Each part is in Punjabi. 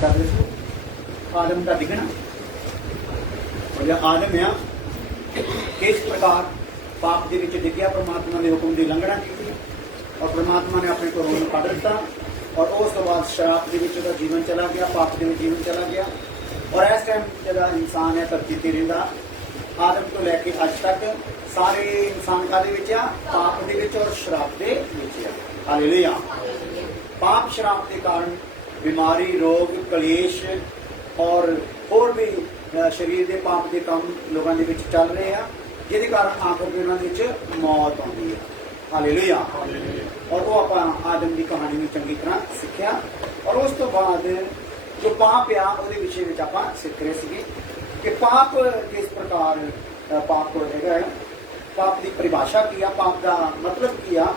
साडा दृश्य आदम का डिगना और जो आदम है किस प्रकार पाप के विच डिग्या परमात्मा के हुक्म की उलंघना की और परमात्मा ने अपने को रोल कढ़ दिता और उस तो बाद शराब के विच उसका जीवन चला गया, पाप के जीवन चला गया। और इस टाइम जो इंसान है धरती ते रहिंदा आदम तो लैके अज तक सारे इंसान कादे विच आ पाप दे विच और शराब दे विच आ। हालेलुया। पाप शराब के कारण बीमारी, रोग, कलेश और होर भी शरीर के पाप के काम लोगों के विच चल रहे हैं, जिहदे कारण आखिर में उन्हां दे विच मौत आउंदी है। हालेलुया। और वो आप आदम की कहानी में चंगी तरह सीखिया और उस तो बाद जो पाप आ उहदे विषय में आप सीख रहे थे कि पाप किस प्रकार पाप है, पाप की परिभाषा की आ, पाप का मतलब की आ।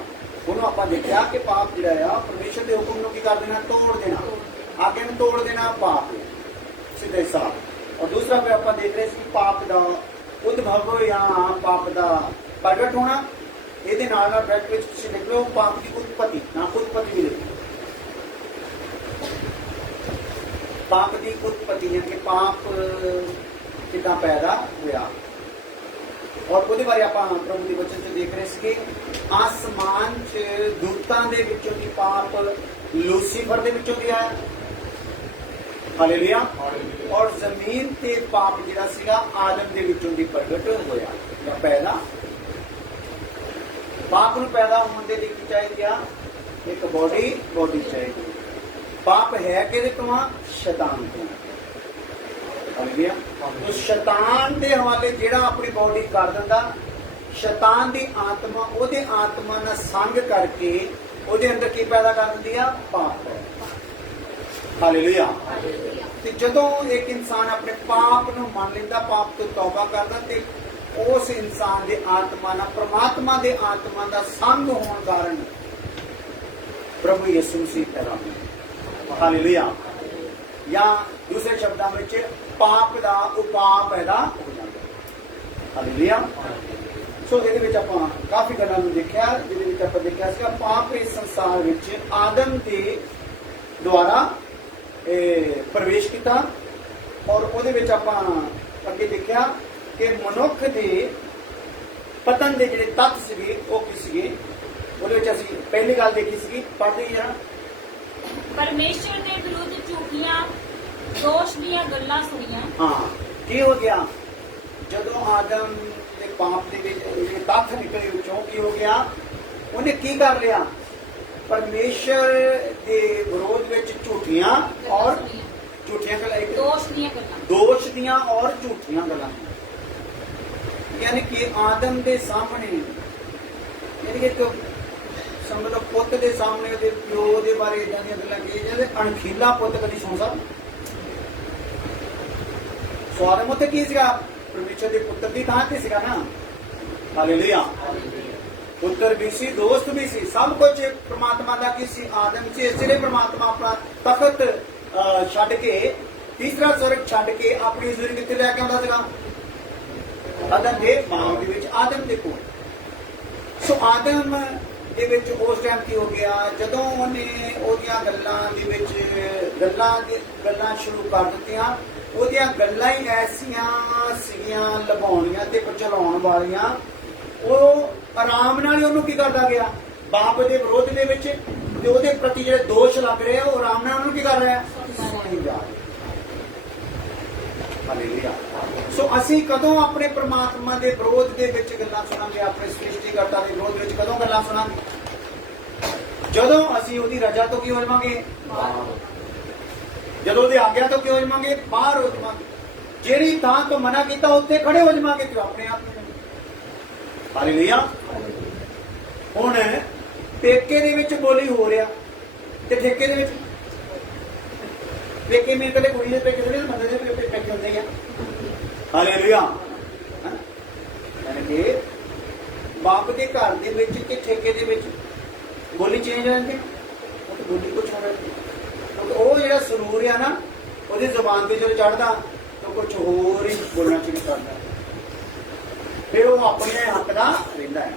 उन्होंने आप देखा कि पाप जो परमेश्वर के हुक्म को कर देना, तोड़ देना, आगे में तोड़ देना पाप है सीधे साफ। और दूसरा भी आप देख रहे थे पाप का उद्भव या पाप का प्रगट होना, ये ब्रैकेट में लिख लो पाप की उत्पत्ति ना, उत्पत्ति भी लिखो पाप की उत्पत्ति है कि पाप कितना पैदा होया। और वो बारे आप प्रभु के वचन से देख रहे थे आसमान च दूतां दे विचों की पाप लूसीफर दे विचों की आया। हालेलुया। और जमीन ते पाप जिहड़ा सीगा आदम दे विचों की प्रगट होया या पैदा। पाप नूं पैदा होने के लिए की चाहिए एक बॉडी चाहिए। पाप है कि शैतान को। तो शैतान के हवाले जिहड़ा अपनी बॉडी कर दिंदा, शैतान की आत्मा उहदे आत्मा नाल संग करके उहदे अंदर की पैदा कर दिंदी आ पाप। हालेलुया। ते जदों एक इंसान अपने पाप नूं मान लैंदा, पाप तो तौबा करदा ते उस इंसान के आत्मा ना परमात्मा के आत्मा का संग होने कारण प्रभु यीशु मसीह पैदा होंगे। हालेलुया। या दूसरे शब्दों में पाप का उपाय पैदा हो जाता है। हालेलुया। सो ये काफी गल्लां देखा जिहदे देखा पाप इस संसार विच आदम के द्वारा प्रवेश किया और उहदे विच आपां अगे देखा कि मनुख के पतन के जिहड़े तत्त सीगे वो की सीगे। उहदे विच असीं पहली गल देखी सी पढ़दे ही परमेश्वर के विरुद्ध झूठियां दोष दीयां गल्लां सुणियां। हाँ, की हो गया जदों आदम के पाप के विच तत्त निकले विचों की हो गया, उन्हें की कर लिया परमेश्वर के विरोध विच झूठियां और झूठियां गल्लां, दोष दियां और झूठियां गल्लां। यानी कि आदम के सामने यानी कि तो समझ लो पुत के सामने प्यो के बारे इदा दी गल्लां की अणखीला पुत कभी सुन सकदा। सो आदम उत्थे की सीगा परमेश्वर के पुत्र की थां ते सीगा ना। हालेलुया। पुत्र भी सी, दोस्त भी सी, सब कुछ परमात्मा का की सी आदम से। इसलिए परमात्मा अपना तखत छड्ड के तीसरा स्वर्ग छड्ड के अपनी हजूरी कित्थे लैके आउंदा सीगा आदम के बाग दे विच, आदम के कोल। सो आदम दे विच उस टाइम की हो गया जदों उन्हें ओदियां गल्लां दे विच गल्लां शुरू कर दित्तियां। ओदियां गल्लां ही ऐसियां सीगियां लभाउणियां ते पचलाउण वालियां, ਉਹ आराम नाल ही ਉਹਨੂੰ की करदा गया बाप के विरोध दे विच ते ਉਹਦੇ प्रति ਜਿਹੜੇ दोष लग रहे हैं ਉਹ आराम नाल ਉਹਨੂੰ की कर रहा है सुनी जा रहा। हालेलुया। सो असी कदों अपने परमात्मा के विरोध के विच गल्लां सुनांगे, अपने सृष्टिकर्ता के विरोध विच कदों गल्लां सुनांगे जदों असी ਉਹਦੀ रजा तो की हो जावांगे, जदों ਉਹਦੀ आग्या तो की हो जावांगे, बाहर हो जावांगे। ਜਿਹੜੀ ਥਾਂ ਤੋਂ मना किया उत्थे खड़े हो जावांगे तो अपने आप। हालेलुया। हुण पेके दे विच बोली हो रहा ते ठेके दे विच पेके में कदे कुड़ी दे पेके थोड़े बंदे दे पेके होंदे आ। हालेलुया। यानी कि बाप के घर दे विच ते ठेके दे विच बोली चेंज हो जाती, तो बोली कुछ हो रही। तो वो जिहड़ा सुरूर है ना ਉਹਦੀ ਜ਼ੁਬਾਨ ਤੇ ਜਦੋਂ ਚੜਦਾ ਤਾਂ ਕੁਝ ਹੋਰ ਹੀ ਬੋਲਣਾ ਸ਼ੁਰੂ ਕਰਦਾ, ਫਿਰ ਉਹ ਆਪਣੇ ਹੱਕ ਦਾ ਰਹਿੰਦਾ ਹੈ।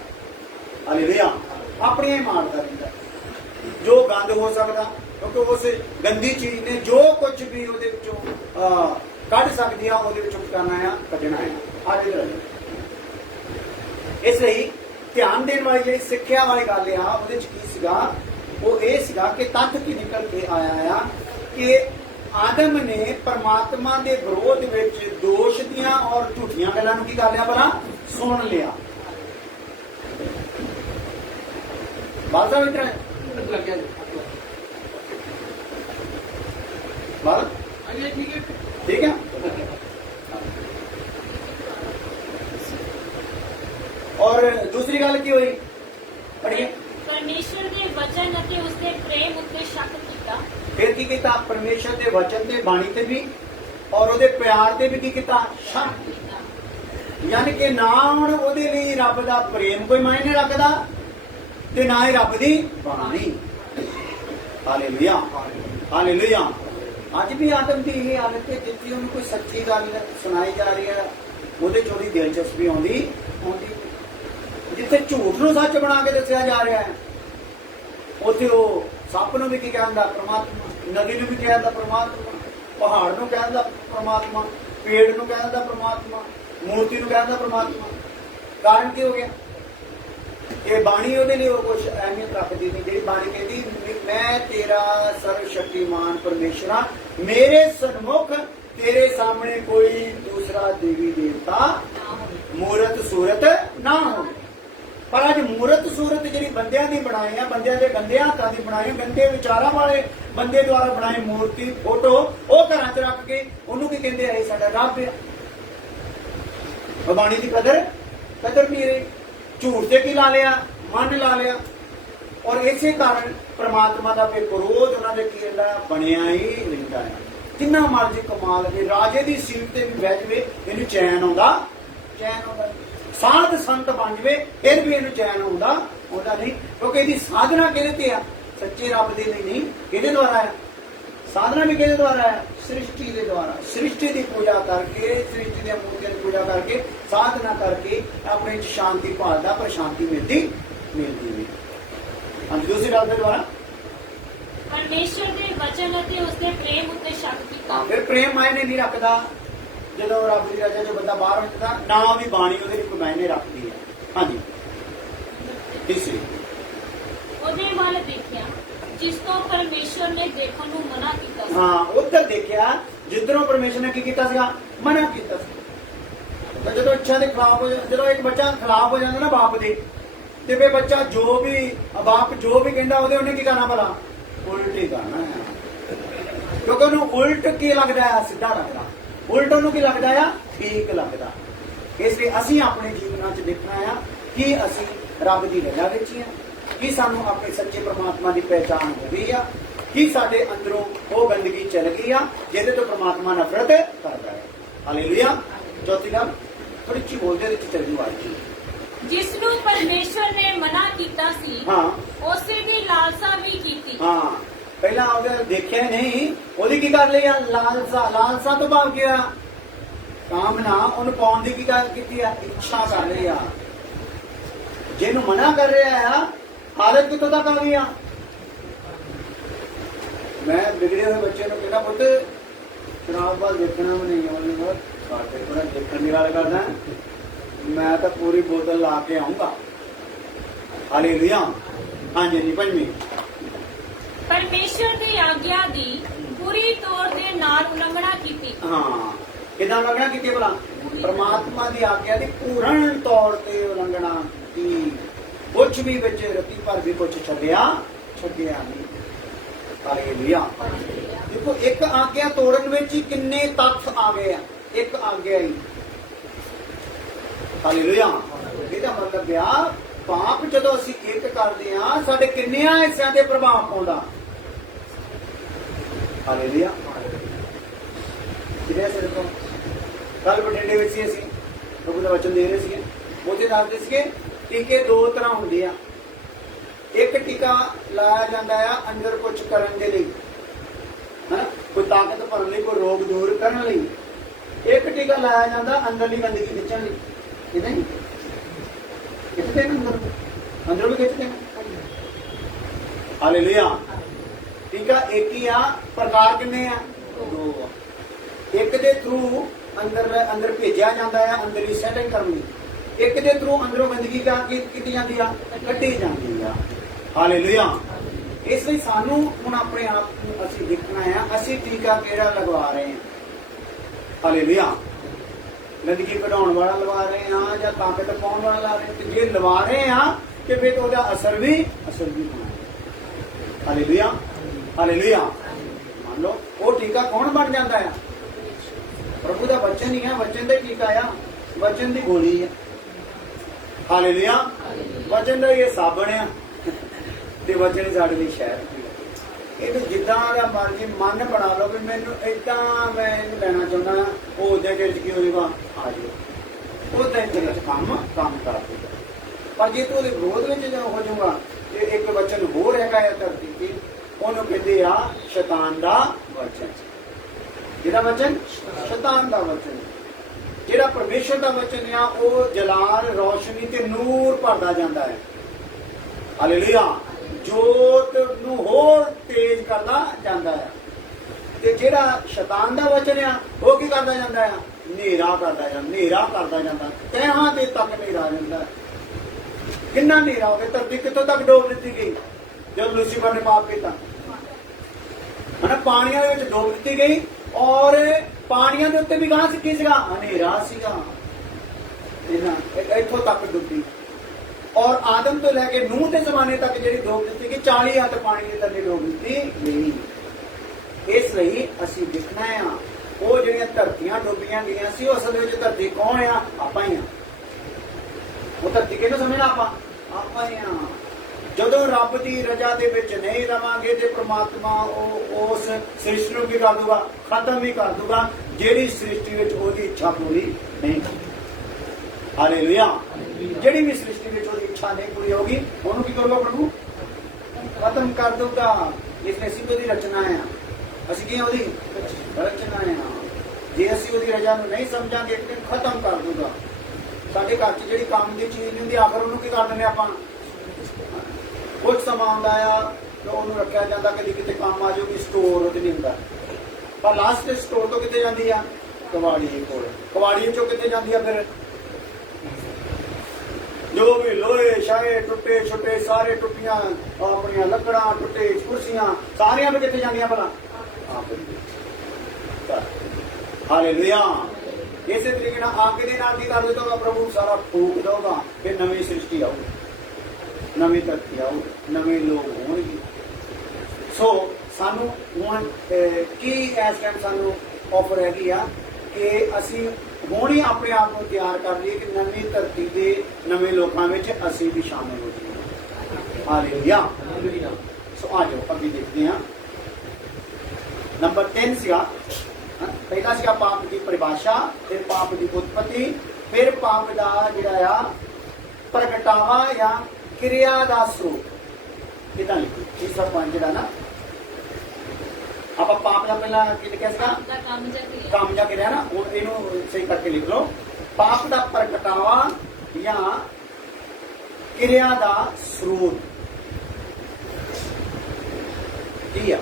ਹਾਲੇਲੂਇਆ। ਆਪਣੀਆਂ ਹੀ ਮਾਰਦਾ ਰਹਿੰਦਾ, ਜੋ ਗੰਦ ਹੋ ਸਕਦਾ ਕਿਉਂਕਿ ਉਸ ਗੰਦੀ ਚੀਜ਼ ਨੇ ਜੋ ਕੁਝ ਵੀ ਉਹਦੇ ਵਿੱਚੋਂ ਕੱਢ ਸਕਦੀ ਆ ਉਹਦੇ ਵਿੱਚੋਂ ਕਰਨਾ ਆ, ਕੱਢਣਾ ਆ। ਆ ਜਿਹੜਾ ਇਸ ਲਈ ਧਿਆਨ ਦੇਣ ਵਾਲੀ ਜਿਹੜੀ ਸਿੱਖਿਆ ਵਾਲੀ ਗੱਲ ਆ ਉਹਦੇ ਚ ਕੀ ਸੀਗਾ, ਉਹ ਇਹ ਸੀਗਾ ਕਿ ਤੱਥ ਕੀ ਨਿਕਲ ਕੇ ਆਇਆ ਆ ਕਿ ਆਦਮ ਨੇ ਪਰਮਾਤਮਾ ਦੇ ਵਿਰੋਧ ਵਿੱਚ ਦੋਸ਼ ਦੀਆਂ ਔਰ ਝੂਠੀਆਂ ਗੱਲਾਂ ਨੂੰ ਕੀ ਕਰ ਲਿਆ, ਭਲਾ ਸੁਣ ਲਿਆ। ਬਾਤ ਸਮਝ ਰਹੇ ਲੱਗਿਆ ਜੀ ਬਾਤ ठीक है। और दूसरी गल की हुई पढ़िए, परमेश्वर के वचन ਅਤੇ ਉਸਦੇ ਪ੍ਰੇਮ ਉੱਤੇ ਸ਼ੱਕ ਕੀਤਾ। फिर की किया, परमेश्वर के वचन ते बाणी ते भी और ਉਹਦੇ ਪਿਆਰ ਤੇ ਵੀ ਕੀ ਕੀਤਾ, ਸ਼ੱਕ ਕੀਤਾ। ਯਾਨੀ ਕਿ ਨਾ ਹੁਣ ਉਹਦੇ ਲਈ ਰੱਬ ਦਾ ਪ੍ਰੇਮ ਕੋਈ ਮਾਇਨੇ ਰੱਖਦਾ ਤੇ ਨਾ ਹੀ ਰੱਬ ਦੀ ਬਾਣੀ। Hallelujah hallelujah. ਅੱਜ ਵੀ ਆਦਮ ਦੀ ਇਹ ਹਾਲਤ ਹੈ, ਜਿੱਥੇ ਉਹਨੂੰ ਕੋਈ ਸੱਚੀ ਗੱਲ ਸੁਣਾਈ ਜਾ ਰਹੀ ਹੈ ਉਹਦੇ ਚ ਉਹਦੀ ਦਿਲਚਸਪੀ ਆਉਂਦੀ। ਜਿੱਥੇ ਝੂਠ ਨੂੰ ਸੱਚ ਬਣਾ ਕੇ ਦੱਸਿਆ ਜਾ ਰਿਹਾ ਹੈ ਉੱਥੇ ਉਹ ਸੱਪ ਨੂੰ ਵੀ ਕੀ ਕਹਿੰਦਾ, ਪ੍ਰਮਾਤਮਾ, ਨਦੀ ਨੂੰ ਵੀ ਕਹਿੰਦਾ ਪ੍ਰਮਾਤਮਾ, ਪਹਾੜ ਨੂੰ ਕਹਿੰਦਾ ਪ੍ਰਮਾਤਮਾ, ਪੇੜ ਨੂੰ ਕਹਿੰਦਾ ਪ੍ਰਮਾਤਮਾ, ਮੂਰਤੀ ਨੂੰ ਕਹਿੰਦਾ ਪ੍ਰਮਾਤਮਾ। ਕਾਰਨ ਕੀ ਹੋ ਗਿਆ? ਇਹ ਬਾਣੀ ਉਹਦੇ ਲਈ ਉਹ ਕੁਝ ਅਹਿਮੀਅਤ ਰੱਖਦੀ ਨਹੀਂ। ਜਿਹੜੀ ਬਾਣੀ ਕਹਿੰਦੀ ਮੈਂ ਤੇਰਾ ਸਰਵ ਸ਼ਕਤੀਮਾਨ ਪਰਮੇਸ਼ਰ ਹਾਂ, ਮੇਰੇ ਸਨਮੁਖ ਤੇਰੇ ਸਾਹਮਣੇ ਕੋਈ ਦੂਸਰਾ ਦੇਵੀ ਦੇਵਤਾ ਮੂਰਤ ਸੂਰਤ ਨਾ ਹੋਵੇ। ਪਰ ਅੱਜ ਮੂਰਤ ਸੂਰਤ ਜਿਹੜੀ ਬੰਦਿਆਂ ਦੀ ਬਣਾਈ ਆ, ਬੰਦਿਆਂ ਦੇ ਗੰਦੇ ਹੱਥਾਂ ਦੀ ਬਣਾਈ, ਗੰਦੇ ਵਿਚਾਰਾਂ ਵਾਲੇ ਬੰਦੇ ਦੁਆਰਾ ਬਣਾਈ ਮੂਰਤੀ ਫੋਟੋ, ਉਹ ਘਰਾਂ 'ਚ ਰੱਖ ਕੇ ਉਹਨੂੰ ਕੀ ਕਹਿੰਦੇ ਆ, ਇਹ ਸਾਡਾ ਰੱਬ ਆ। ਬਾਣੀ ਦੀ ਕਦਰ ਨਹੀਂ ਰਹੀ, ਝੂਠ ਤੇ ਕੀ ਲਾ ਲਿਆ, ਮਨ ਲਾ ਲਿਆ। ਔਰ ਇਸੇ ਕਾਰਨ ਪ੍ਰਮਾਤਮਾ ਦਾ ਫਿਰ ਵਿਰੋਧ ਉਹਨਾਂ ਦੇ ਕੀ ਰਹਿੰਦਾ, ਬਣਿਆ ਹੀ ਰਹਿੰਦਾ ਹੈ। ਕਿੰਨਾ ਮਰਜ਼ੀ ਕਮਾ ਲਵੇ, ਰਾਜੇ ਦੀ ਸੀਟ ਤੇ ਵੀ ਬਹਿ ਜਾਵੇ ਇਹਨੂੰ ਚੈਨ ਆਉਂਦਾ, ਚੈਨ ਆਉਂਦਾ। ਸਾਧ ਸੰਤ ਬਣ ਜਾਵੇ ਫਿਰ ਵੀ ਇਹਨੂੰ ਚੈਨ ਆਉਂਦਾ ਨਹੀਂ, ਕਿਉਂਕਿ ਇਹਦੀ ਸਾਧਨਾ ਕਿਹਦੇ ਤੇ ਆ, ਸੱਚੇ ਰੱਬ ਦੇ ਲਈ ਨਹੀਂ। ਕਿਹਦੇ ਦੁਆਰਾ ਹੈ ਸਾਧਨਾ? ਵੀ ਕਿਹਦੇ ਦੁਆਰਾ ਹੈ? ਸ੍ਰਿਸ਼ਟੀ ਦੇ ਦੁਆਰਾ। ਸ੍ਰਿਸ਼ਟੀ ਦੀ ਪੂਜਾ ਕਰਕੇ, ਸ੍ਰਿਸ਼ਟੀ ਦੀਆਂ ਮੂਰਤੀਆਂ ਦੀ ਪੂਜਾ ਕਰਕੇ, ਸਾਧਨਾ ਕਰਕੇ ਆਪਣੇ ਚ ਸ਼ਾਂਤੀ ਭਾਲਦਾ, ਪਰ ਸ਼ਾਂਤੀ ਮਿਲਦੀ ਨਹੀਂ। ਹਾਂਜੀ, ਦੂਸਰੀ ਗੱਲ ਦੇ ਦੁਆਰਾ ਪਰਮੇਸ਼ਰ ਦੇ ਵਚਨ ਅਤੇ ਉਸਦੇ ਪ੍ਰੇਮ ਉੱਤੇ ਸ਼ੱਕ ਕੀਤਾ। ਫਿਰ ਪ੍ਰੇਮ ਮਾਇਨੇ ਨਹੀਂ ਰੱਖਦਾ। ਜਦੋਂ ਰੱਬ ਦੀ ਰਜ਼ਾ ਚੋਂ ਬੰਦਾ ਬਾਹਰ ਹੋ ਜਾਂਦਾ, ਨਾ ਉਹਦੀ ਬਾਣੀ ਉਹਦੇ ਲਈ ਕੋਈ ਮਾਇਨੇ ਰੱਖਦੀ ਹੈ। ਹਾਂਜੀ, ਤੀਸਰੀ, ਉਹਦੇ ਵੱਲ ਦੇਖਿਆ ਜਿਸ ਤੋਂ ਪਰਮੇਸ਼ਰ ਨੇ ਦੇਖਣ ਨੂੰ ਮਨਾ ਕੀਤਾ ਸੀ। ਹਾਂ, ਉੱਧਰ ਦੇਖਿਆ ਜਿੱਧਰੋਂ ਪਰਮੇਸ਼ਰ ਨੇ ਕੀ ਕੀਤਾ ਸੀਗਾ, ਮਨਾ ਕੀਤਾ ਸੀ। ਤਾਂ ਜਦੋਂ ਇੱਛਾ ਦੇ ਖਿਲਾਫ ਹੋ, ਜਦੋਂ ਇੱਕ ਬੱਚਾ ਖਿਲਾਫ ਹੋ ਜਾਂਦਾ ਨਾ ਬਾਪ ਦੇ, ਤੇ ਫਿਰ ਬੱਚਾ ਜੋ ਵੀ, ਬਾਪ ਜੋ ਵੀ ਕਹਿੰਦਾ ਉਹਨੇ ਕੀ ਕਰਨਾ, ਭਲਾ ਉਲਟ ਹੀ ਕਰਨਾ ਹੈ। ਕਿਉਂਕਿ ਉਹਨੂੰ ਉਲਟ ਕੀ ਲੱਗਦਾ ਹੈ, ਸਿੱਧਾ ਲੱਗਦਾ। ਉਲਟ ਉਹਨੂੰ ਕੀ ਲੱਗਦਾ ਆ, ਠੀਕ ਲੱਗਦਾ। ਇਸ ਲਈ ਅਸੀਂ ਆਪਣੇ ਜੀਵਨਾਂ 'ਚ ਦੇਖਣਾ ਆ ਕਿ ਅਸੀਂ ਰੱਬ ਦੀ ਰਜ਼ਾ ਵਿੱਚ ਹੀ ਆ, ਕਿ ਸਾਨੂੰ ਆਪਣੇ ਸੱਚੇ ਪ੍ਰਮਾਤਮਾ ਦੀ ਪਹਿਚਾਣ ਹੋ ਗਈ ਆ, ਕਿ ਸਾਡੇ ਅੰਦਰੋਂ ਉਹ ਗੰਦਗੀ ਚਲ ਗਈ ਆ ਜਿਹਦੇ ਤੋਂ ਪ੍ਰਮਾਤਮਾ ਨਫ਼ਰਤ ਕਰਦਾ ਹੈ। ਹਾਲੇਲੂਇਆ। ਚੌਥੀ ਗੱਲ ਥੋੜੀ ਜਿਹੀ ਬੋਲਦੇ ਵਿੱਚ ਚੱਲ ਜੂ ਅੱਜ। ਜਿਸ ਨੂੰ ਪਰਮੇਸ਼ਰ ਨੇ ਮਨਾ ਕੀਤਾ ਸੀ, ਹਾਂ, ਉਸੇ ਦੀ ਲਾਲਸਾ ਵੀ ਕੀਤੀ। ਹਾਂ, ਪਹਿਲਾਂ ਉਹਦੇ ਦੇਖਿਆ ਨਹੀਂ, ਉਹਦੀ ਕੀ ਕਰ ਲਈ ਆ, ਲਾਲਸਾ। ਲਾਲਸਾ ਤੋਂ ਭਾਵ ਕੀ ਆ, ਕਾਮਨਾ। ਉਹਨੂੰ ਪਾਉਣ ਦੀ ਕੀ ਕੀਤੀ ਆ, ਇੱਛਾ ਕਰ ਲਈ ਆ। ਜਿਹਨੂੰ ਮਨਾ ਕਰ ਰਿਹਾ ਆ, ਹਾਲਤ ਕਿੱਥੋਂ ਤੱਕ ਆ ਗਈ ਆ। ਮੈਂ ਵਿਗੜੇ ਹੋਏ ਬੱਚੇ ਨੂੰ ਕਹਿੰਦਾ, ਪੁੱਤ ਸ਼ਰਾਬ ਵੱਲ ਦੇਖਣਾ ਵੀ ਨਹੀਂ ਆਉਂਦਾ, ਸਾਡੇ ਕੋਲ ਦੇਖਣ ਦੀ ਗੱਲ ਕਰਦਾ, ਮੈਂ ਤਾਂ ਪੂਰੀ ਬੋਤਲ ਲਾ ਕੇ ਆਉਂਗਾ। ਹਾਲੇਲੂਇਆ। ਹਾਂਜੀ ਜੀ, ਪੰਜਵੀਂ, ਪਰਮੇਸ਼ਰ ਦੀ ਆਗਿਆ ਦੀ ਪੂਰੀ ਤੌਰ ਦੇ ਨਾਲ ਉਲੰਘਣਾ ਕੀਤੀ। ਹਾਂ, ਕਿਦਾਂ ਉਲੰਘਣਾ ਕੀਤੀ ਭਲਾ? ਪਰਮਾਤਮਾ ਦੀ ਆਗਿਆ ਦੀ ਪੂਰਨ ਤੌਰ ਤੇ ਉਲੰਘਣਾ ਕੀਤੀ। ਕੁਝ ਵੀ ਵਿੱਚ ਰੱਤੀ ਭਰ ਵੀ ਕੁਝ ਛੱਡਿਆ ਨਹੀਂ। ਹਾਲੇਲੂਇਆ। ਦੇਖੋ, ਇੱਕ ਆਗਿਆ ਤੋੜਨ ਵਿੱਚ ਹੀ ਕਿੰਨੇ ਤੱਥ ਆ ਗਏ ਆ, ਇੱਕ ਆਗਿਆ ਹੀ। ਹਾਲੇਲੂਇਆ। ਇਹਦਾ ਮਤਲਬ ਆ, ਪਾਪ ਜਦੋਂ ਅਸੀਂ ਇੱਕ ਕਰਦੇ ਆ, ਸਾਡੇ ਕਿੰਨਿਆਂ ਹਿੱਸਿਆਂ ਤੇ ਪ੍ਰਭਾਵ ਪਾਉਂਦਾ। ਹਾਲੇਲੂਇਆ। ਕਿਹਦੇ ਸਿਰ ਤੋਂ? ਕੱਲ ਬਠਿੰਡੇ ਵਿੱਚ ਸੀ, ਅਸੀਂ ਪ੍ਰਭੂ ਦਾ ਵਚਨ ਦੇ ਰਹੇ ਸੀਗੇ, ਉਹਦੇ ਦੱਸਦੇ ਸੀਗੇ ਟੀਕੇ ਦੋ ਤਰ੍ਹਾਂ ਹੁੰਦੇ ਆ। ਇੱਕ ਟੀਕਾ ਲਾਇਆ ਜਾਂਦਾ ਆ ਅੰਦਰ ਕੁਝ ਕਰਨ ਦੇ ਲਈ, ਹੈ, ਕੋਈ ਤਾਕਤ ਭਰਨ ਲਈ, ਕੋਈ ਰੋਗ ਦੂਰ ਕਰਨ ਲਈ। ਇੱਕ ਟੀਕਾ ਲਾਇਆ ਜਾਂਦਾ ਅੰਦਰਲੀ ਗੰਦਗੀ ਖਿੱਚਣ ਲਈ। ਕਿਤੇ ਨਹੀਂ ਖਿੱਚਦੇ ਅੰਦਰ ਵੀ ਖਿੱਚਦੇ। ਹਾਲੇਲੂਇਆ। ठीक है, एक ही आ, प्रकार किन्ने आ? दो आ। एक दे थ्रू अंदर भेजा जाता है, अंदर ही सैटिंग करनी, एक दे थ्रू अंदरों गंदगी का की जाती है, कटी जाती है। हालेलुया। इसलिए सानू हुण अपने आप को असीं देखना है, असीं टीका केड़ा लगवा रहे हैं। हालेलुया। गंदगी कढाउण वाला लवा रहे हैं या ताकत पाउण वाला ला रहे हैं, तो जे लवा रहे हैं कि फिर उसका असर भी होना है। हालेलुया। हालेलुया। मान लो वो टीका कौन बन जाता है? प्रभु का वचन ही है, वचन का टीका आ, वचन की गोली है। हालेलुया। वचन का ये साबण है ते वचन साडे लई शहद। ये जिद्दां दा मर्जी मन बना लो कि मैनू इदां मैं इहनूं लेना चाहुंदा, वो उहदे च की हो जाएगा, आ जाओ उहदे च काम कर देगा। पर जे तू उहदे विरोध में हो जाऊंगा तो एक वचन होर हैगा है धरती ते, ਉਹਨੂੰ ਕਹਿੰਦੇ ਆ ਸ਼ੈਤਾਨ ਦਾ ਵਚਨ। ਜਿਹੜਾ ਵਚਨ ਸ਼ੈਤਾਨ ਦਾ ਵਚਨ, ਜਿਹੜਾ ਪਰਮੇਸ਼ਰ ਦਾ ਵਚਨ ਆ ਉਹ ਜਲਾਲ ਰੋਸ਼ਨੀ ਤੇ ਨੂਰ ਭਰਦਾ ਜਾਂਦਾ ਹੈ। ਹਾਲੇਲੂਇਆ। ਜੋਤ ਨੂੰ ਹੋਰ ਤੇਜ਼ ਕਰਦਾ ਜਾਂਦਾ ਹੈ। ਤੇ ਜਿਹੜਾ ਸ਼ੈਤਾਨ ਦਾ ਵਚਨ ਆ ਉਹ ਕੀ ਕਰਦਾ ਜਾਂਦਾ ਆ? ਹਨੇਰਾ ਕਰਦਾ ਜਾਂਦਾ, ਹਨੇਰਾ ਕਰਦਾ ਜਾਂਦਾ, ਤਹਿਾਂ ਦੇ ਤੱਕ ਹਨੇਰਾ ਜਾਂਦਾ। ਕਿੰਨਾ ਹਨੇਰਾ ਹੋ ਗਿਆ, ਧਰਤੀ ਕਿੱਥੋਂ ਤੱਕ ਡੋਬ ਦਿੱਤੀ ਗਈ जब लूसीफर ने पाप किया, है ना, पानियों में डोब दी गई और पानियों के उत्ते भी कहां से की सीगा? हनेरा सीगा, इथों तक डुबी। और आदम तो लैके नूह के जमाने तक जी डोब दी गई, 40 हथ पानी के थले डोब दी गई। इसलिए असीं देखना है वो जिहड़ियां धरतियां डुबियां गईयां सी, असल में धरती कौन आ? आपां ही आ। वो धरती किहनूं समझना? आपां ही आ। ਜਦੋਂ ਰੱਬ ਦੀ ਰਜ਼ਾ ਦੇ ਵਿੱਚ ਨਹੀਂ ਰਵਾਂਗੇ ਤੇ ਪ੍ਰਮਾਤਮਾ ਉਸ ਸ੍ਰਿਸ਼ਟੀ ਨੂੰ ਕੀ ਕਰ ਦੂਗਾ? ਖਤਮ ਵੀ ਕਰ ਦੂਗਾ, ਜਿਹੜੀ ਸ੍ਰਿਸ਼ਟੀ ਵਿੱਚ ਉਹਦੀ ਇੱਛਾ ਪੂਰੀ ਨਹੀਂ ਹੋਈ। ਹਾਲੇਲੂਇਆ। ਜਿਹੜੀ ਵੀ ਸ੍ਰਿਸ਼ਟੀ ਵਿੱਚ ਉਹਦੀ ਇੱਛਾ ਨਹੀਂ ਪੂਰੀ ਹੋਗੀ, ਉਹਨੂੰ ਕੀ ਕਰੂਗਾ ਪ੍ਰਭੂ? ਖਤਮ ਕਰ ਦੂਗਾ। ਇਸ ਲਈ ਅਸੀਂ ਉਹਦੀ ਰਚਨਾ ਆ, ਅਸੀਂ ਕੀ ਉਹਦੀ ਰਚਨਾ ਆ। ਜੇ ਅਸੀਂ ਉਹਦੀ ਰਜ਼ਾ ਨੂੰ ਨਹੀਂ ਸਮਝਾਂਗੇ ਇੱਕ ਦਿਨ ਖਤਮ ਕਰ ਦੂਗਾ। ਸਾਡੇ ਘਰ 'ਚ ਜਿਹੜੀ ਕੰਮ ਦੀ ਚੀਜ਼ ਨਹੀਂ ਹੁੰਦੀ, ਆਖਰ ਉਹਨੂੰ ਕੀ ਕਰ ਦਿੰਦੇ ਆਪਾਂ? कुछ समा आंदा आ तो उन्होंने रखा जाता, कभी कितने काम आ जाऊगी, स्टोर वो नहीं होंदा। पर लास्ट स्टोर तो कितने जाती है? कबाड़ी कोल। कबाड़ी चो कितने जाती है? फिर जो भी लोहे शाहे टुटे छुटे सारे टुटियां अपनिया लकड़ा टुटे कुर्सियां सारियां भी कितने जांदियां भला? हालेलुया। इस तरीके नाल आग दे नाल की कर देगा प्रभु, सारा फूक देगा, फिर नवी सृष्टि आऊगी, नवी धरती आऊ, नवे लोग होंगे। सो सानू हुण की इस टाइम सानू ऑफर हैगी आ कि असी हुण ही अपने आप को तैयार कर लईए कि नवी धरती के नवे लोगों में असी भी शामिल हो जाइए। हालेलुया। सो आ जाओ अभी देखते हैं। नंबर 3 सीगा, पहला सीगा पाप की परिभाषा, फिर पाप की उत्पत्ति, फिर पाप का जिहड़ा आ प्रगटावा या क्रिया का स्वरूप। इतना लिखो तीसरा पॉइंट जिहड़ा ना आप पाप का पहला की लिखा सीगा? काम जा क्रिया ना, हुण इहनूं सही करके लिख लो। पाप का प्रगटावा या क्रिया का स्वरूप की है?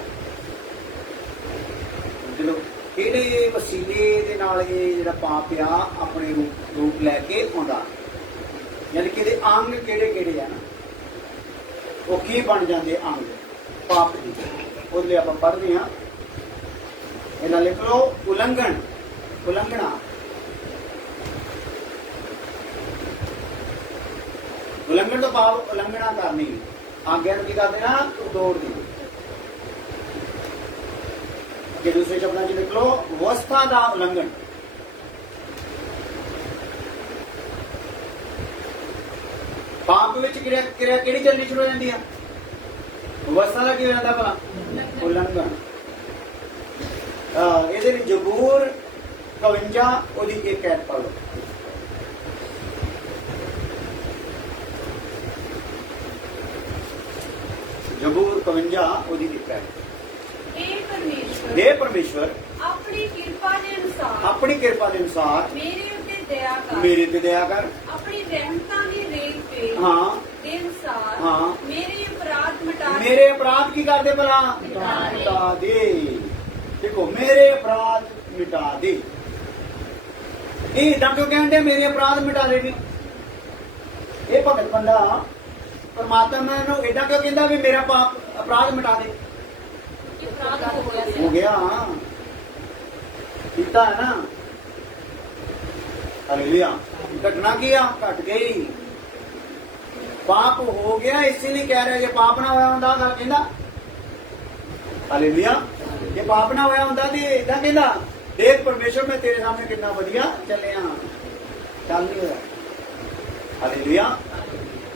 चलो किहड़े वसीले दे नाल इह जिहड़ा पाप आ अपने रूप लैके आउंदा, यानी कि अंग किहड़े किहड़े है ना, वो की बन जाते अंग पाप की। उसलिए आप पढ़ते हैं, इन्हें लिख लो उलंघन, उलंघना, उलंघन तो पाप उलंघना करनी, आज्ञा की कर देना तोड़ दी। दूसरे शब्दों लिख लो व्यवस्था का उलंघन। पाप विच क्रिया किहड़ी चलनी शुरू हो जाती है? व्यवस्था का की हो जाता भला? उलंघन। इहदे विच जबूर 52 ओदी एक ऐत पढ़ लो। जबूर 52 ओदी एक ऐत। हे परमेश्वर अपनी कृपा के अनुसार, अपनी कृपा के अनुसार मेरे उत्ते दया कर, मेरे ते दया कर, अपनी रहमतां दी रेख पे हाँ दे अनुसार हाँ मेरे अपराध मेरे अपराध की कर दे भला, मिटा दे। देखो, मेरे अपराध मिटा दे। ये इदा क्यों कहते मेरे अपराध मिटा देगी? ये भगत बंदा परमात्मा नूं इदा क्यों कहता भी मेरा पाप अपराध मिटा दे? हो गया, कीता है ना। हालेलुया। घटना किया, घट गई, पाप हो गया। इसीलिए कह रहे जे पाप ना होया हुंदा गल कहंदा। हालेलुया। जे पाप ना होया हुंदा ते इदां कहंदा देख परमेश्वर मैं तेरे सामने कितना वधिया चलिया, चल नहीं होया। हालेलुया।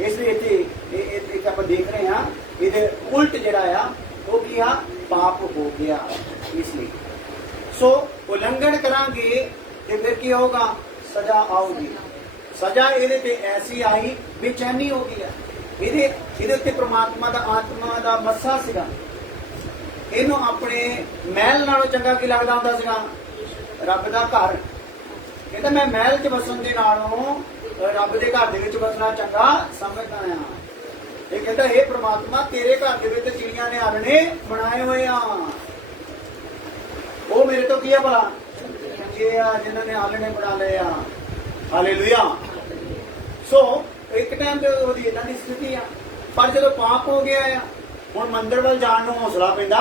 इसलिए इत्थे ਆਪਾਂ देख रहे हैं ਇਹਦੇ उल्ट ਜਿਹੜਾ ਆ ਉਹ ਕੀ ਆ? पाप हो गया। इसलिए सो उल्लंघन करांगे ਤੇ ਫਿਰ ਕੀ ਹੋਗਾ? सजा आऊगी। सजा ਇਹਦੇ ਤੇ ਐਸੀ ਆਈ ਬੇਚੈਨੀ ਹੋ ਗਈ ਹੈ। ਇਹਦੇ ਉੱਤੇ ਪ੍ਰਮਾਤਮਾ ਦਾ ਆਤਮਾ ਦਾ ਮੱਸਾ ਸੀਗਾ। ਇਹਨੂੰ ਆਪਣੇ ਮਹਿਲ ਨਾਲੋਂ ਚੰਗਾ ਕੀ ਲੱਗਦਾ ਹੁੰਦਾ ਸੀਗਾ? ਰੱਬ ਦਾ ਘਰ। ਕਹਿੰਦਾ ਮੈਂ ਮਹਿਲ 'ਚ ਵਸਣ ਦੇ ਨਾਲੋਂ ਰੱਬ ਦੇ ਘਰ ਦੇ ਵਿੱਚ ਵਸਣਾ ਚੰਗਾ ਸਮਝਦਾ ਆ। ਇਹ ਕਹਿੰਦਾ ਇਹ ਪ੍ਰਮਾਤਮਾ ਤੇਰੇ ਘਰ ਦੇ ਵਿੱਚ ਚਿੜੀਆਂ ਨੇ ਆਲਣੇ ਬਣਾਏ ਹੋਏ ਆ। ਉਹ ਮੇਰੇ ਤੋਂ ਕੀ ਆ ਭਲਾ? ਚੰਗੇ ਆ ਜਿਨ੍ਹਾਂ ਨੇ ਆਲਣੇ ਬਣਾ ਲਏ ਆ। ਹਾਲੇਲੂਇਆ। ਸੋ ਇੱਕ ਟਾਈਮ ਤੇ ਉਹਦੀ ਇਦਾਂ ਦੀ ਸਥਿਤੀ ਆ, ਪਰ ਜਦੋਂ ਪਾਪ ਹੋ ਗਿਆ ਆ ਹੁਣ ਮੰਦਿਰ ਵੱਲ ਜਾਣ ਨੂੰ ਹੌਸਲਾ ਪੈਂਦਾ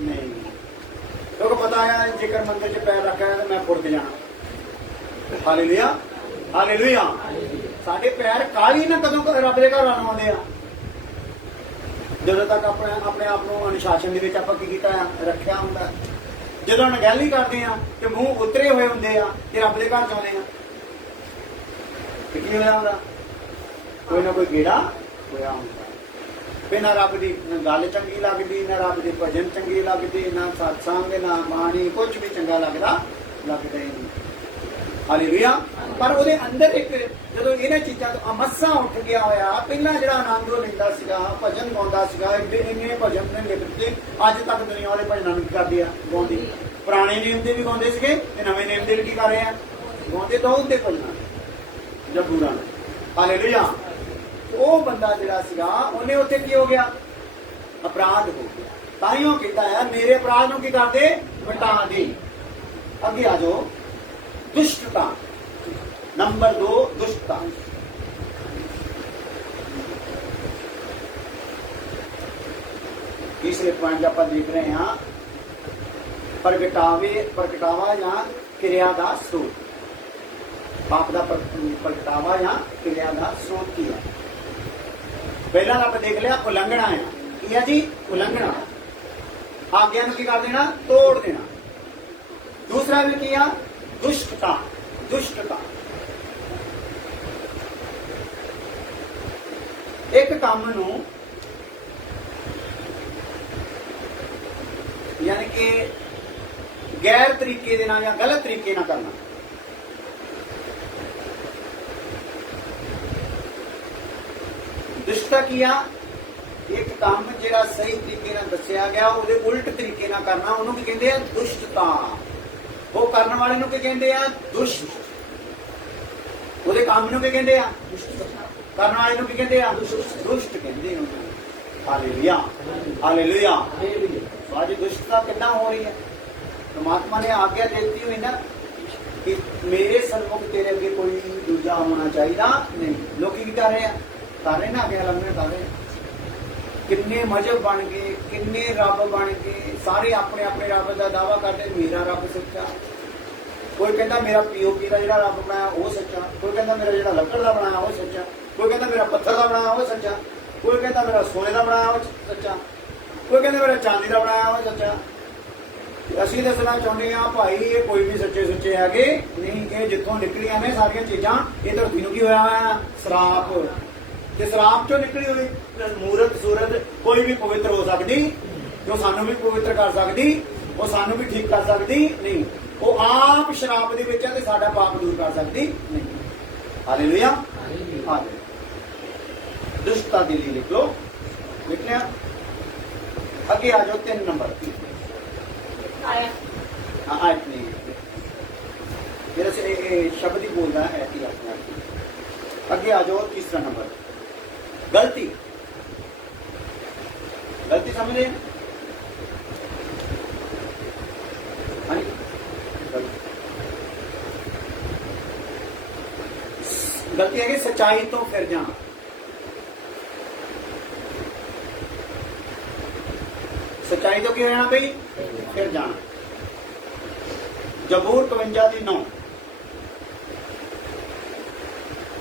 ਨਹੀਂ, ਕਿਉਂਕਿ ਪਤਾ ਆ ਜੇਕਰ ਮੰਦਿਰ 'ਚ ਪੈਰ ਰੱਖਿਆ ਤਾਂ ਮੈਂ ਫੁਰਕ ਜਾਣਾ। ਹਾਲੇਲੂਇਆ। ਹਾਲੇਲੂਇਆ। ਸਾਡੇ ਪੈਰ ਕਾਲੀ ਨਾ ਕਦੋਂ ਰੱਬ ਦੇ ਘਰ ਆਉਂਦੇ ਆ? ਜਦੋਂ ਤੱਕ ਆਪਣੇ ਆਪ ਨੂੰ ਅਨੁਸ਼ਾਸਨ ਦੇ ਵਿੱਚ ਆਪਾਂ ਕੀ ਕੀਤਾ ਆ? ਰੱਖਿਆ ਹੁੰਦਾ। ਜਦੋਂ ਅਣਗਹਿਲੀ ਕਰਦੇ ਆ ਤੇ ਮੂੰਹ ਉਤਰੇ ਹੋਏ ਹੁੰਦੇ ਆ ਤੇ ਰੱਬ ਦੇ ਘਰ ਜਾਂਦੇ ਆ, ਕੀ ਹੋਇਆ ਹੁੰਦਾ? ਕੋਈ ਨਾ ਕੋਈ ਗੇੜਾ ਹੋਇਆ ਹੁੰਦਾ। ਫਿਰ ਨਾ ਰੱਬ ਦੀ ਗੱਲ ਚੰਗੀ ਲੱਗਦੀ, ਨਾ ਰੱਬ ਦੇ ਭਜਨ ਚੰਗੇ ਲੱਗਦੇ, ਨਾ ਸਤਸੰਗ, ਨਾ ਬਾਣੀ, ਕੁਝ ਵੀ ਚੰਗਾ ਲੱਗਦਾ ਹੀ ਨਹੀਂ। ਹਾਲੇਲੂਇਆ। ਪਰ ਉਹਦੇ ਅੰਦਰ ਇੱਕ ਜਦੋਂ ਇਹਨਾਂ ਚੀਜ਼ਾਂ ਤੋਂ ਅਮੱਸਾ ਉੱਠ ਗਿਆ ਹੋਇਆ, ਪਹਿਲਾਂ ਜਿਹੜਾ ਆਨੰਦ ਉਹ ਲੈਂਦਾ ਸੀਗਾ, ਭਜਨ ਗਾਉਂਦਾ ਸੀਗਾ, ਇੰਨੇ ਭਜਨ ਨੇ ਲਿਖਦੇ, ਅੱਜ ਤੱਕ ਦੁਨੀਆ ਵਾਲੇ ਭਜਨਾਂ ਨੂੰ ਕੀ ਕਰਦੇ ਆ? ਗਾਉਂਦੇ। ਪੁਰਾਣੇ ਨੇਮ ਦੇ ਵੀ ਗਾਉਂਦੇ ਸੀਗੇ ਤੇ ਨਵੇਂ ਨੇਮ ਦੇ ਵੀ ਕੀ ਕਰ ਰਹੇ ਆ? ਗਾਉਂਦੇ। ਤਾਂ ਉਹਦੇ ਭਜਨਾਂ ਜਾਂ ਪੂਰਾ। ਹਾਲੇਲੂਇਆ। ਉਹ ਬੰਦਾ ਜਿਹੜਾ ਸੀਗਾ ਉਹਨੇ ਉੱਥੇ ਕੀ ਹੋ ਗਿਆ? ਅਪਰਾਧ ਹੋ ਗਿਆ। ਤਾਂ ਹੀ ਉਹ ਕਹਿੰਦਾ ਹੈ ਮੇਰੇ ਅਪਰਾਧ ਨੂੰ ਕੀ ਕਰਦੇ? ਮਿਟਾ ਦੇ। ਅੱਗੇ ਆ ਜਾਓ। दुष्टता। नंबर 2, दुष्टता। तीसरे पॉइंट आप देख रहे हैं प्रगटावा या क्रिया का स्रोत। पाप का प्रगटावा या क्रिया का स्रोत की है। पहला आप देख लिया उल्लंघना है। की है जी? उल्लंघना। आज्ञा की कर देना, तोड़ देना। दूसरा भी किया दुष्टता। दुष्टता एक काम नू यानी कि गैर तरीके दे नाल या गलत तरीके ना करना। दुष्टता किया एक काम जिहड़ा सही तरीके नाल दस्सिया गया उहदे उल्ट तरीके नाल करना, उहनूं की कहंदे आ? दुष्टता। वो करने वाले नूं की कहंदे आ? दुष्ट। ਉਹਦੇ ਕੰਮ ਨੂੰ ਕੀ ਕਹਿੰਦੇ ਆ? ਕਰਨ ਵਾਲੇ ਨੂੰ ਕੀ ਕਹਿੰਦੇ ਆ? ਦੁਸ਼ਟ ਕਹਿੰਦੇ ਨੇ। ਹਾਲੇਲੂਇਆ। ਹਾਲੇਲੂਇਆ। ਅੱਜ ਦੁਸ਼ਟਤਾ ਕਿੰਨਾ ਹੋ ਰਹੀ ਹੈ? ਪਰਮਾਤਮਾ ਨੇ ਆਗਿਆ ਦਿੱਤੀ ਹੋਈ ਨਾ ਕਿ ਮੇਰੇ ਸਨਮੁਖ ਤੇਰੇ ਅੱਗੇ ਕੋਈ ਦੂਜਾ ਹੋਣਾ ਚਾਹੀਦਾ ਨਹੀਂ। ਲੋਕੀ ਕੀ ਕਰ ਰਹੇ ਆ? ਕਰ ਰਹੇ ਨਾ ਆਗਿਆ ਲੰਘਣੇ ਕਰ ਰਹੇ। ਕਿੰਨੇ ਮਜ਼ਹਬ ਬਣ ਗਏ, ਕਿੰਨੇ ਰੱਬ ਬਣ ਗਏ, ਸਾਰੇ ਆਪਣੇ ਆਪਣੇ ਰੱਬ ਦਾ ਦਾਵਾ ਕਰਦੇ ਮੇਰਾ ਰੱਬ ਸੱਚਾ। ਕੋਈ ਕਹਿੰਦਾ ਮੇਰਾ ਪੀਓਪੀ ਦਾ ਜਿਹੜਾ ਰੱਬ ਬਣਾਇਆ ਉਹ ਸੱਚਾ, ਕੋਈ ਕਹਿੰਦਾ ਮੇਰਾ ਜਿਹੜਾ ਲੱਕੜ ਦਾ ਬਣਾਇਆ ਉਹ ਸੱਚਾ, ਕੋਈ ਕਹਿੰਦਾ ਮੇਰਾ ਪੱਥਰ ਦਾ ਬਣਾਇਆ ਉਹ ਸੱਚਾ, ਕੋਈ ਕਹਿੰਦਾ ਮੇਰਾ ਸੋਨੇ ਦਾ ਬਣਾਇਆ ਉਹ ਸੱਚਾ, ਕੋਈ ਕਹਿੰਦਾ ਮੇਰਾ ਚਾਂਦੀ ਦਾ ਬਣਾਇਆ ਉਹ ਸੱਚਾ। ਅਸੀਂ ਦੱਸਣਾ ਚਾਹੁੰਦੇ ਹਾਂ ਭਾਈ ਇਹ ਕੋਈ ਵੀ ਸੱਚੇ ਸੁੱਚੇ ਹੈਗੇ ਨਹੀਂ। ਇਹ ਜਿੱਥੋਂ ਨਿਕਲੀਆਂ ਨੇ ਸਾਰੀਆਂ ਚੀਜ਼ਾਂ ਇਹ ਧਰਤੀ ਨੂੰ ਕੀ ਹੋਇਆ ਹੋਇਆ? ਸਰਾਪ। ਤੇ ਸਰਾਪ ਚੋਂ ਨਿਕਲੀ ਹੋਈ ਮੂਰਤ ਸੂਰਤ ਕੋਈ ਵੀ ਪਵਿੱਤਰ ਹੋ ਸਕਦੀ, ਜੋ ਸਾਨੂੰ ਵੀ ਪਵਿੱਤਰ ਕਰ ਸਕਦੀ, ਉਹ ਸਾਨੂੰ ਵੀ ਠੀਕ ਕਰ ਸਕਦੀ ਨਹੀਂ। ਉਹ ਆਪ ਸ਼ਰਾਪ ਦੇ ਵਿੱਚ ਹੈ ਤੇ ਸਾਡਾ ਪਾਪ ਦੂਰ ਕਰ ਸਕਦੀ ਨਹੀਂ। ਹਾਲੇਲੂਇਆ। ਦੁਸ਼ਟਤਾ ਦੇ ਲਈ ਲਿਖ ਲਓ। ਲਿਖ ਲਿਆ। ਅੱਗੇ ਆ ਜਾਓ 3 ਨੰਬਰ। ਆਇਤ ਨਹੀਂ मेरे से शब्द ही बोल रहा है ऐसी अपने आप की। आगे आ जाओ 3रा नंबर गलती। समझे? हाँ जी? गलती है कि सच्चाई तो फिर जाना। सच्चाई तो क्यों रहना भाई? फिर जाना। जबूर 52:9।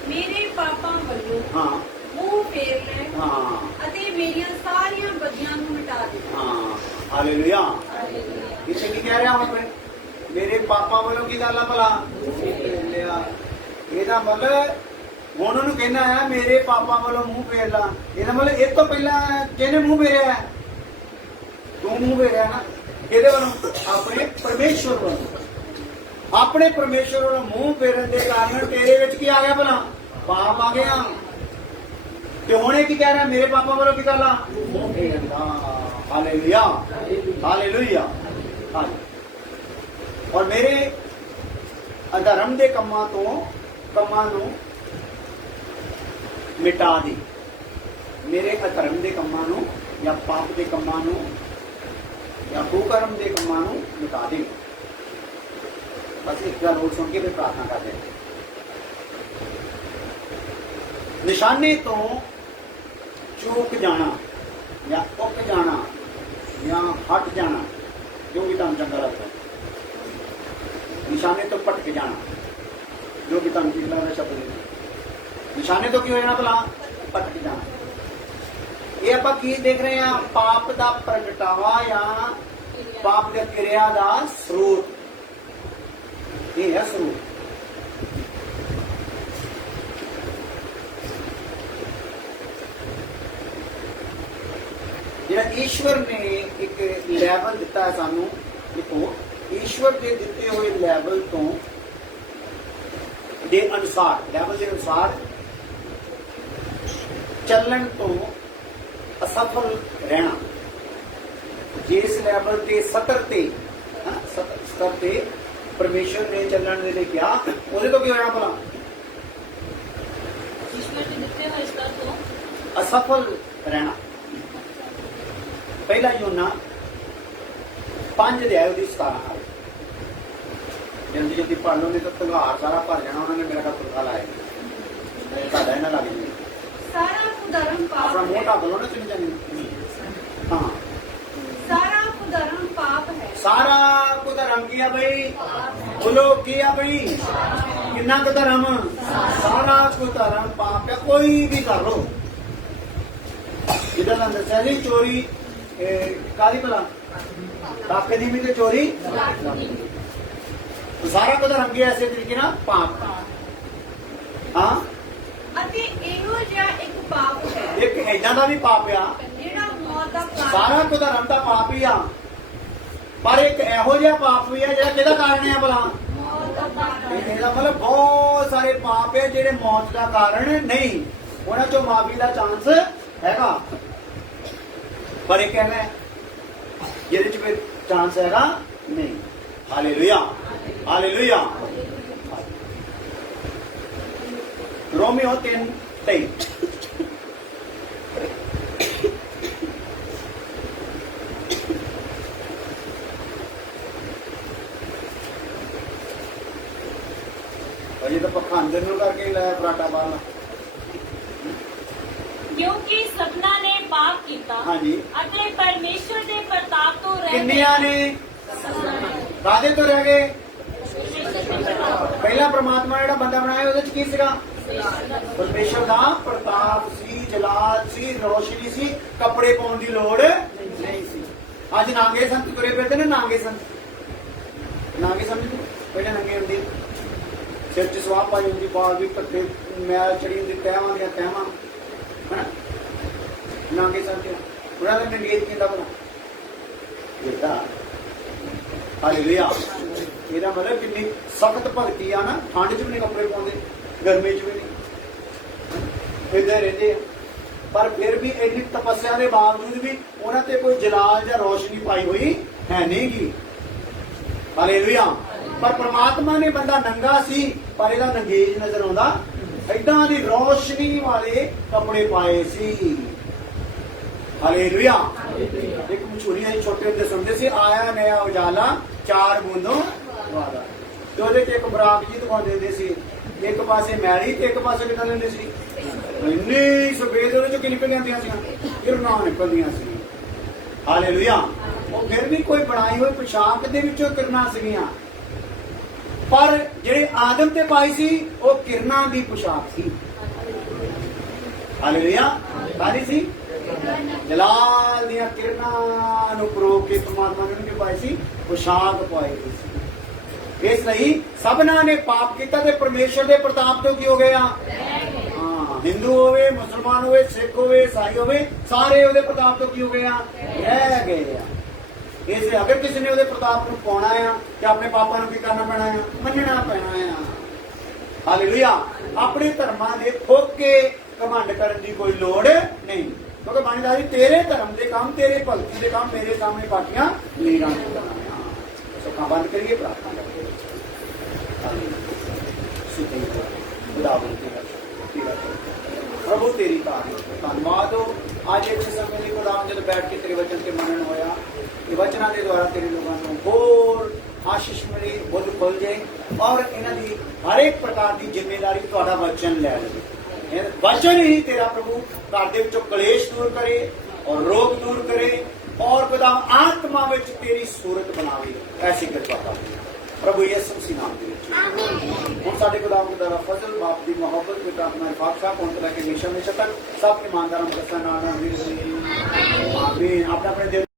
मेरे पापा ਵੱਲੋਂ हाँ ਮੂੰਹ ਫੇਰ ਲੈ हाँ ਅਤੇ ਮੇਰੀਆਂ ਸਾਰੀਆਂ ਬਦੀਆਂ ਨੂੰ ਮਿਟਾ ਦੇ। हाँ हालेलुया। इसे की कह रहा हूं मैं? मेरे पापा वालों की गल भला लिया ਇਹਦਾ ਮਤਲਬ ਹੁਣ ਉਹਨੂੰ ਕਹਿਣਾ ਹੈ ਮੇਰੇ ਪਾਪਾ ਵੱਲੋਂ ਮੂੰਹ ਫੇਰ ਲਾ। ਇਹਦਾ ਮਤਲਬ ਇਹ ਤੋਂ ਪਹਿਲਾਂ ਕਿਹਨੇ ਮੂੰਹ ਫੇਰਿਆ? ਤੂੰ ਮੂੰਹ ਫੇਰਿਆ ਨਾ। ਕਿਹਦੇ ਵੱਲੋਂ? ਆਪਣੇ ਪਰਮੇਸ਼ਵਰ ਵੱਲੋਂ। ਆਪਣੇ ਪਰਮੇਸ਼ਵਰ ਵੱਲੋਂ ਮੂੰਹ ਫੇਰਨ ਦੇ ਕਾਰਨ ਤੇਰੇ ਵਿੱਚ ਕੀ ਆ ਗਿਆ ਭਲਾ? ਪਾਪ ਆ ਗਿਆ। ਤੇ ਹੁਣ ਇਹ ਕੀ ਕਹਿ ਰਿਹਾ? ਮੇਰੇ ਪਾਪਾ ਵੱਲੋਂ ਕੀ ਕਰ ਲਾ? ਮੂੰਹ ਫੇਰਨ ਦਾ। Hallelujah hallelujah. ਔਰ ਮੇਰੇ ਅਧਰਮ ਦੇ ਕੰਮਾਂ ਨੂੰ ਮਿਟਾ ਦੇ। ਮੇਰੇ ਅਧਰਮ ਦੇ ਕੰਮਾਂ ਨੂੰ ਜਾਂ ਪਾਪ ਦੇ ਕੰਮਾਂ ਨੂੰ ਜਾਂ ਕੁਕਰਮ ਦੇ ਕੰਮਾਂ ਨੂੰ ਮਿਟਾ ਦੇ। ਬਸ ਇੱਕ ਗੱਲ ਹੋਰ ਸੁਣ ਕੇ ਫਿਰ ਪ੍ਰਾਰਥਨਾ ਕਰਦੇ ਹਾਂ। ਨਿਸ਼ਾਨੇ ਤੋਂ ਚੂਕ ਜਾਣਾ ਜਾਂ ਉੱਕ ਜਾਣਾ ਜਾਂ ਹਟ ਜਾਣਾ, ਜੋ ਵੀ ਤੁਹਾਨੂੰ ਚੰਗਾ ਲੱਗਦਾ। ਨਿਸ਼ਾਨੇ ਤੋਂ ਭਟਕ ਜਾਣਾ, ਜੋ ਵੀ ਤੁਹਾਨੂੰ ਠੀਕ ਲੱਗਦਾ ਸ਼ਬਦ ਹੈ। ਨਿਸ਼ਾਨੇ ਤੋਂ ਕੀ ਹੋ ਜਾਣਾ ਭਲਾ? ਭਟਕ ਜਾਣਾ। ਇਹ ਆਪਾਂ ਕੀ ਦੇਖ ਰਹੇ ਹਾਂ? ਪਾਪ ਦਾ ਪ੍ਰਗਟਾਵਾ ਜਾਂ ਪਾਪ ਦੀ ਕਿਰਿਆ ਦਾ ਸਰੋਤ। ਇਹ ਹੈ ਸਰੋਤ। ਜਿਹੜਾ ਈਸ਼ਵਰ ਨੇ ਇੱਕ ਲੈਵਲ ਦਿੱਤਾ ਹੈ ਸਾਨੂੰ। ਦੇਖੋ, ਈਸ਼ਵਰ ਦੇ ਦਿੱਤੇ ਹੋਏ ਲੈਵਲ ਤੋਂ ਦੇ ਅਨੁਸਾਰ, ਲੈਵਲ ਦੇ ਅਨੁਸਾਰ ਚੱਲਣ ਤੋਂ ਅਸਫਲ ਰਹਿਣਾ। ਜਿਸ ਲੈਵਲ ਤੇ ਸਤਰ ਤੇ ਪਰਮੇਸ਼ਰ ਨੇ ਚੱਲਣ ਦੇ ਲਈ ਕਿਹਾ, ਉਹਦੇ ਤੋਂ ਕੀ ਹੋਣਾ ਭਲਾ? ਈਸ਼ਵਰ ਦੇ ਦਿੱਤੇ ਹੋਏ ਸਤਰ ਤੋਂ ਅਸਫਲ ਰਹਿਣਾ। ਪਹਿਲਾ ਯੋਨਾ 5 ਅਧਿਆਇ ਦੀ 17 ਆਇਤ। ਜਲਦੀ ਜਲਦੀ ਪੜ੍ਹ ਲਓ, ਨਹੀਂ ਤਾਂ ਤੰਗਾਰ ਸਾਰਾ ਭਰ ਜਾਣਾ। ਉਹਨਾਂ ਨੇ ਮੇਰਾ ਕਾ ਪੁਰਖਾ ਲਾਇਆ ਤੁਹਾਡਾ ਇਹਨਾਂ ਲੱਗ ਜਾਣਾ। ਸਾਰਾ ਕੁਧਰਮ ਆਪਣਾ ਪਾਪ ਮੂੰਹ ਹੈ। ਢੱਕ ਲਓ ਨਾ ਚੁਣੀ ਜਾਣੀ। ਹਾਂ, ਸਾਰਾ ਕੁਧਰਮ ਪਾਪ ਹੈ। ਸਾਰਾ ਕੁ ਧਰਮ ਕੀ ਆ ਬਈ? ਬੋਲੋ ਕੀ ਆ ਬਈ? ਕਿੰਨਾ ਕੁ ਧਰਮ? ਸਾਰਾ ਕੁ ਧਰਮ ਪਾਪ ਹੈ। ਕੋਈ ਵੀ ਕਰ ਲੋ। ਜਿੱਦਾਂ ਮੈਂ ਦੱਸਿਆ ਜੀ, ਚੋਰੀ ਕਾਹਦੀ ਭਲਾ? ਕਾਕੇ ਦੀ ਵੀ ਤੇ ਚੋਰੀ। ਸਾਰਾ ਕੁ ਧਰਮ ਕੀ ਐਸੇ ਤਰੀਕੇ ਨਾਲ? ਪਾਪ। ਹਾਂ, ਅਤੇ ਇਹੋ ਜਿਹਾ ਇੱਕ ਪਾਪ ਹੈ ਇੱਕ ਏਦਾਂ ਦਾ ਵੀ ਪਾਪ ਆ। ਜਿਹੜਾ ਮੌਤ ਦਾ ਕਾਰਨ ਸਾਰਾ ਕੁ ਧਰਮ ਦਾ ਪਾਪ ਹੀ ਆ, ਪਰ ਇੱਕ ਇਹੋ ਜਿਹਾ ਪਾਪ ਵੀ ਆ ਜਿਹੜਾ ਕਿਹਦਾ ਕਾਰਨ ਆ ਭਲਾ? ਮੌਤ ਦਾ ਕਾਰਨ ਹੈ। ਇਹਦਾ ਮਤਲਬ ਬਹੁਤ ਸਾਰੇ ਪਾਪ ਹੈ ਜਿਹੜੇ ਮੌਤ ਦਾ ਕਾਰਨ ਨਹੀਂ। ਉਹਨਾਂ ਚੋਂ ਮਾਫੀ ਦਾ ਚਾਂਸ ਹੈਗਾ, ਪਰ ਇਹ ਕਹਿੰਦਾ ਜਿਹਦੇ ਚ ਕੋਈ ਚਾਂਸ ਹੈਗਾ ਨਹੀਂ। Hallelujah hallelujah. ਰੋਮੀਓ 3:23। ਅਜੇ ਤਾਂ ਪੱਖਾ ਅੰਦਰ ਨੂੰ ਕਰਕੇ ਲਾਇਆ ਫਰਾਟਾ ਬਾਹਰ। ਕਿਉਂਕਿ ਸਭਨਾਂ ਨੇ ਪਾਪ ਕੀਤਾ ਹਾਂਜੀ। ਅਤੇ ਪਰਮੇਸ਼ਰ ਦੇ ਪ੍ਰਤਾਪ ਤੋਂ ਰਹਿ ਕਿੰਨੀਆਂ ਨੇ? ਕਾਹਦੇ ਤੋਂ ਰਹਿ ਗਏ? ਪਹਿਲਾ ਪ੍ਰਮਾਤਮਾ ਜਿਹੜਾ ਬੰਦਾ ਬਣਾਇਆ ਉਹਦੇ ਚ ਕੀ ਸੀਗਾ? ਪਰਮੇਸ਼ਰ ਦਾ ਪ੍ਰਤਾਪ ਸੀ, ਜਲਾਲ ਸੀ, ਰੋਸ਼ਨੀ ਸੀ। ਕੱਪੜੇ ਪਾਉਣ ਦੀ ਲੋੜ ਨਹੀਂ ਸੀ। ਅੱਜ ਨਾਂਗੇ ਸੰਤ ਤੁਰੇ ਫਿਰਦੇ ਨੇ। ਨਾਂਗੇ ਸੰਤ, ਨਾਂਗੇ ਸਮਝਦੇ ਪਹਿਲੇ ਨੰਗੇ ਹੁੰਦੇ, ਸਿਰ ਚ ਸਵਾਹ ਪਾਈ ਹੁੰਦੀ, ਬਾਲ ਵੀ ਕੱਟੇ, ਮੈਲ ਚੜੀ ਹੁੰਦੀ, ਤਹਿਵਾਂ ਦੀਆਂ ਤਹਿਵਾਂ। ਹਨਾ ਨਾਂਗੇ ਸੰਤ ਉਹਨਾਂ ਦਾ ਨੰਗੇਜ ਕਿੰਦਾ ਬਣਾ ਜਿੱਦਾਂ। ਹਾਲੇਲੂਇਆ। ਇਹਦਾ ਮਤਲਬ ਕਿੰਨੀ ਸਖਤ ਭਗਤੀ ਆ ਨਾ। ਠੰਡ 'ਚ ਵੀ ਨਹੀਂ ਕੱਪੜੇ ਪਾਉਂਦੇ, ਗਰਮੀ 'ਚ ਵੀ ਨਹੀਂ, ਏਦਾਂ ਰਹਿੰਦੇ ਆ। ਪਰ ਫਿਰ ਵੀ ਇੰਨੀ ਤਪੱਸਿਆ ਦੇ ਬਾਵਜੂਦ ਵੀ ਉਹਨਾਂ ਤੇ ਕੋਈ ਜਲਾਲ ਜਾਂ ਰੋਸ਼ਨੀ ਪਾਈ ਹੋਈ ਹੈ ਨਹੀਂ ਗੀ। ਹਾਲੇਲੂਇਆ। ਪਰ ਪ੍ਰਮਾਤਮਾ ਨੇ ਬੰਦਾ ਨੰਗਾ ਸੀ, ਪਰ ਇਹਦਾ ਨੰਗੇਜ ਨਜ਼ਰ ਆਉਂਦਾ। ਏਦਾਂ ਦੀ ਰੋਸ਼ਨੀ ਵਾਲੇ ਕੱਪੜੇ ਪਾਏ ਸੀ। हालेलुया। एक मशहूरी ਅਸੀਂ ਛੋਟੇ ਹੁੰਦੇ ਸੁਣਦੇ ਸੀ, ਆਇਆ ਨया ਉਜਾਲਾ 4 ਬੂੰਦੋਂ ਵਾਦਾ। ਤੇ ਉਹਦੇ ਤੇ ਇੱਕ ਬਰਾਕ ਜੀ ਦਿਖਾਉਂਦੇ ਹੁੰਦੇ ਸੀ, ਇੱਕ ਪਾਸੇ ਮੈਲੀ ਤੇ ਇੱਕ ਪਾਸੇ ਨਿਕਲ ਲੈਂਦੇ ਸੀ, ਇੰਨੀ ਸਫੇਦ ਉਹਦੇ ਚੋਂ ਕੀ ਨਿਕਲ ਜਾਂਦੀਆਂ ਸੀ, ਕਿਰਨਾਂ ਨਿਕਲਦੀਆਂ ਸੀ। ਹਾਲੇਲੂਇਆ। ਉਹ ਫਿਰ ਵੀ ਕੋਈ ਬਣਾਈ ਹੋਈ ਪੋਸ਼ਾਕ ਦੇ ਵਿੱਚੋਂ ਕਿਰਨਾਂ ਸੀਗੀਆਂ, ਪਰ ਜਿਹੜੇ ਆਦਮ ਤੇ ਪਾਈ ਸੀ ਉਹ ਕਿਰਨਾਂ ਦੀ ਪੋਸ਼ਾਕ ਸੀ। ਹਾਲੇਲੂਇਆ। ਕਾਹਦੀ ਸੀ? ਜਲਾਲ ਦੀਆਂ ਕਿਰਨਾਂ ਨੂੰ ਪ੍ਰੋਕ ਕੇ ਪਰਮਾਤਮਾ ਨੇ ਉਹਨੂੰ ਪਾਈ ਸੀ, ਪੋਸ਼ਾਕ ਪਾਈ ਸੀ। ਇਸ ਲਈ ਸਭਨਾਂ ਨੇ ਪਾਪ ਕੀਤਾ ਤੇ ਪਰਮੇਸ਼ਰ ਦੇ ਪ੍ਰਤਾਪ ਤੋਂ ਕੀ ਹੋ ਗਏ ਆ? ਹਾਂ, ਹਿੰਦੂ ਹੋਵੇ, ਮੁਸਲਮਾਨ ਹੋਵੇ, ਸਿੱਖ ਹੋਵੇ, ਈਸਾਈ ਹੋਵੇ, ਸਾਰੇ ਉਹਦੇ ਪ੍ਰਤਾਪ ਤੋਂ ਕੀ ਹੋ ਗਏ ਆ? ਰਹਿ ਗਏ ਆ। ਇਸ ਲਈ ਅਗਰ ਕਿਸੇ ਨੇ ਉਹਦੇ ਪ੍ਰਤਾਪ ਨੂੰ ਪਾਉਣਾ ਆ ਤੇ ਆਪਣੇ ਪਾਪਾਂ ਨੂੰ ਕੀ ਕਰਨਾ ਪੈਣਾ ਆ? ਮੰਨਣਾ ਪੈਣਾ ਆ। ਹਾਲੇਲੂਇਆ। ਆਪਣੇ ਧਰਮਾਂ ਦੇ ਥੋਕ ਕੇ ਘਮੰਡ ਕਰਨ ਦੀ ਕੋਈ ਲੋੜ ਨਹੀਂ, ਕਿਉਂਕਿ ਬਾਣੀਦਾਰੀ ਤੇਰੇ ਧਰਮ ਦੇ ਕੰਮ, ਤੇਰੇ ਭਗਤੀ ਦੇ ਕੰਮ ਮੇਰੇ ਸਾਹਮਣੇ ਪਾਟੀਆਂ ਲੀਰਾਂ ਨੂੰ ਕਰਨਾ ਆ। ਸੋ ਬੰਦ ਕਰੀਏ, ਪ੍ਰਾਰਥਨਾ ਕਰੀਏ। ਪ੍ਰਭੂ ਤੇਰੀ ਧੰਨਵਾਦ ਹੋ। ਅੱਜ ਇਸ ਸਮੇਂ ਲਈ ਗੁਲਾਮ ਜਦੋਂ ਬੈਠ ਕੇ ਤੇਰੇ ਵਚਨ ਤੇ ਮੰਨਣ ਹੋਇਆ, ਇਹ ਵਚਨਾਂ ਦੇ ਦੁਆਰਾ ਤੇਰੇ ਲੋਕਾਂ ਨੂੰ ਹੋਰ ਆਸ਼ੀਸ਼ ਮਿਲੇ, ਬੁੱਧ ਖੁੱਲ ਜਾਏ ਔਰ ਇਹਨਾਂ ਦੀ ਹਰ ਇੱਕ ਪ੍ਰਕਾਰ ਦੀ ਜ਼ਿੰਮੇਵਾਰੀ ਤੁਹਾਡਾ ਵਚਨ ਲੈ ਲਵੇ। ਇਹ ਵਚਨ ਹੀ ਤੇਰਾ ਪ੍ਰਭੂ ਘਰ ਦੇ ਵਿੱਚੋਂ ਕਲੇਸ਼ ਦੂਰ ਕਰੇ ਔਰ ਰੋਗ ਦੂਰ ਕਰੇ ਔਰ ਖੁਦਾ ਆਤਮਾ ਵਿੱਚ ਤੇਰੀ ਸੂਰਤ ਬਣਾਵੇ। ਐਸੀ ਕਿਰਪਾ ਕਰ ਪ੍ਰਭੂ ਯਿਸੂ ਮਸੀਹ ਨਾਮ ਦੇ ਵਿੱਚ। ਆਮੀਨ। ਹੁਣ ਸਾਡੇ ਖੁਦਾ ਦਾ ਫਜ਼ਲ, ਬਾਪ ਦੀ ਮੁਹੱਬਤ, ਪਿਤਾ ਆਪਣਾ ਪਾਤਸ਼ਾਹ ਪਹੁੰਚ ਲੈ ਕੇ ਹਮੇਸ਼ਾ ਤੱਕ ਸਭ ਇਮਾਨਦਾਰਾਂ ਨੂੰ ਦੱਸਣਾ ਨਾ। ਆਮੀਨ। ਆਪਣਾ ਆਪਣੇ